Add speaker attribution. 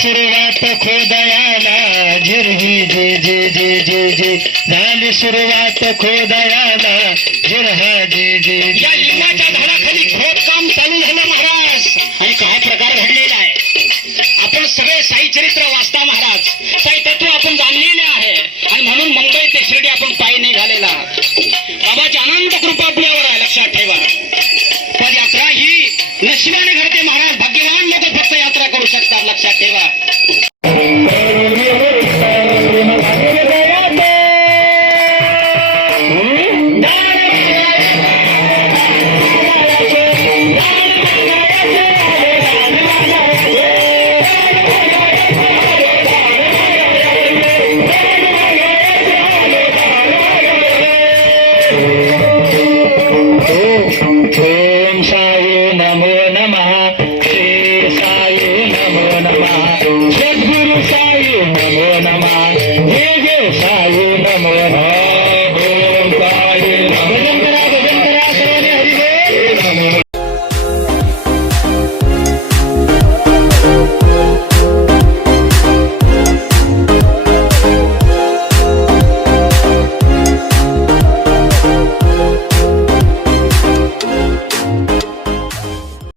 Speaker 1: सुरुवात खोदयाला झिरही जे जे जे जे जे झाली सुरुवात खोदयाला झिरहा जे जे
Speaker 2: या लिंबाच्या झाडाखाली खोदकाम चालू झालं महाराज. आणि काय प्रकार घडलेला आहे. आपण सगळे साई चरित्र वाचता महाराज. साई तत्व आपण जाणलेले आहे. आणि म्हणून मुंबई ते शिर्डी आपण पायी नाही निघालेला बाबाची अनंत Sativa.
Speaker 1: Oh, okay.